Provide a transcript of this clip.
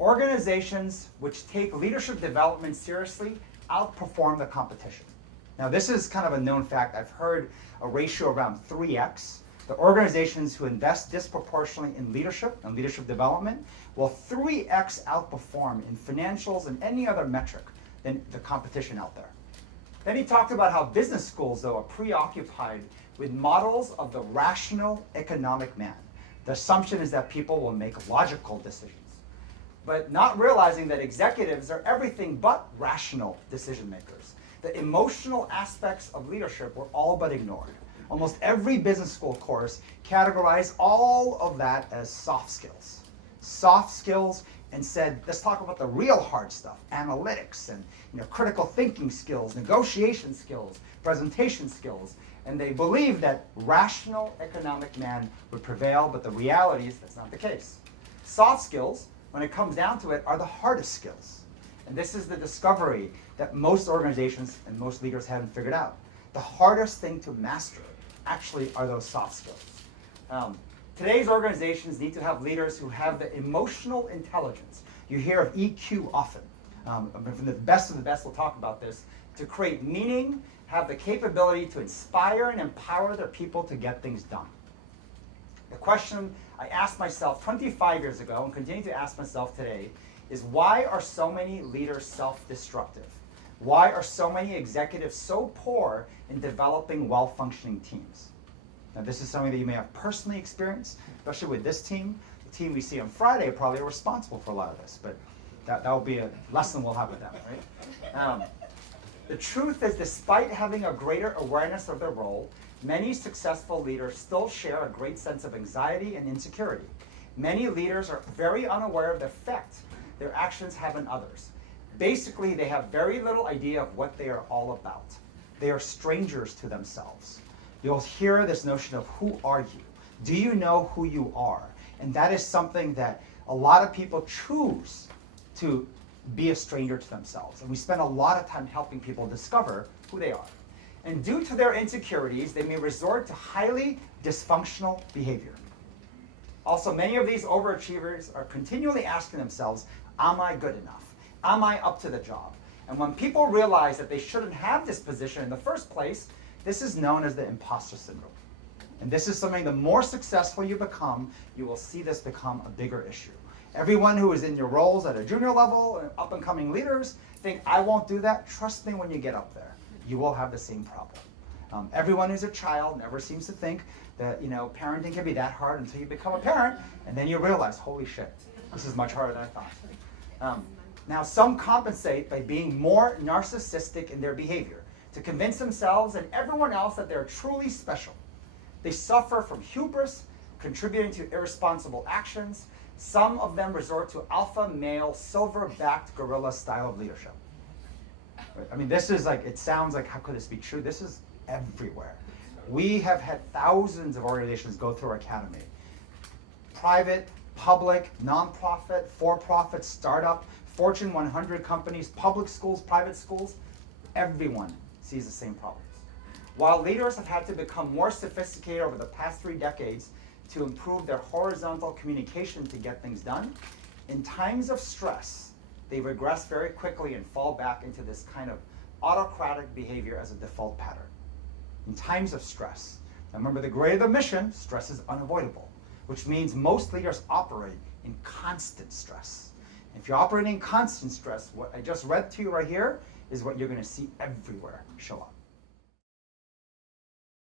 Organizations which take leadership development seriously outperform the competition. Now, this is kind of a known fact. I've heard a ratio around 3x. The organizations who invest disproportionately in leadership and leadership development will 3x outperform in financials and any other metric than the competition out there. Then he talked about how business schools, though, are preoccupied with models of the rational economic man. The assumption is that people will make logical decisions, but not realizing that executives are everything but rational decision makers. The emotional aspects of leadership were all but ignored. Almost every business school course categorized all of that as soft skills. Soft skills, and said, let's talk about the real hard stuff, analytics and critical thinking skills, negotiation skills, presentation skills. And they believed that rational economic man would prevail, but the reality is that's not the case. Soft skills, when it comes down to it, are the hardest skills. And this is the discovery that most organizations and most leaders haven't figured out. The hardest thing to master actually are those soft skills. Today's organizations need to have leaders who have the emotional intelligence. You hear of EQ often. From the best of the best will talk about this. To create meaning, have the capability to inspire and empower their people to get things done. The question I asked myself 25 years ago and continue to ask myself today is, why are so many leaders self-destructive? Why are so many executives so poor in developing well-functioning teams? Now, this is something that you may have personally experienced, especially with this team. The team we see on Friday probably are responsible for a lot of this, but that will be a lesson we'll have with them, right? The truth is, despite having a greater awareness of their role, many successful leaders still share a great sense of anxiety and insecurity. Many leaders are very unaware of the effect their actions have on others. Basically, they have very little idea of what they are all about. They are strangers to themselves. You'll hear this notion of, who are you? Do you know who you are? And that is something that a lot of people choose to be a stranger to themselves. And we spend a lot of time helping people discover who they are. And due to their insecurities, they may resort to highly dysfunctional behavior. Also, many of these overachievers are continually asking themselves, am I good enough? Am I up to the job? And when people realize that they shouldn't have this position in the first place, this is known as the imposter syndrome. And this is something, the more successful you become, you will see this become a bigger issue. Everyone who is in your roles at a junior level, up-and-coming leaders, think, I won't do that. Trust me, when you get up there, you will have the same problem. Everyone who's a child never seems to think that parenting can be that hard until you become a parent, and then you realize, holy shit, this is much harder than I thought. Now, some compensate by being more narcissistic in their behavior to convince themselves and everyone else that they're truly special. They suffer from hubris, contributing to irresponsible actions. Some of them resort to alpha male, silver-backed gorilla style of leadership. I mean, this is like, it sounds like, how could this be true? This is everywhere. We have had thousands of organizations go through our academy. Private, public, nonprofit, for-profit, startup, Fortune 100 companies, public schools, private schools, everyone sees the same problems. While leaders have had to become more sophisticated over the past 3 decades to improve their horizontal communication to get things done, in times of stress, they regress very quickly and fall back into this kind of autocratic behavior as a default pattern. In times of stress. Now remember, the greater the mission, stress is unavoidable, which means most leaders operate in constant stress. If you're operating in constant stress, what I just read to you right here is what you're going to see everywhere show up.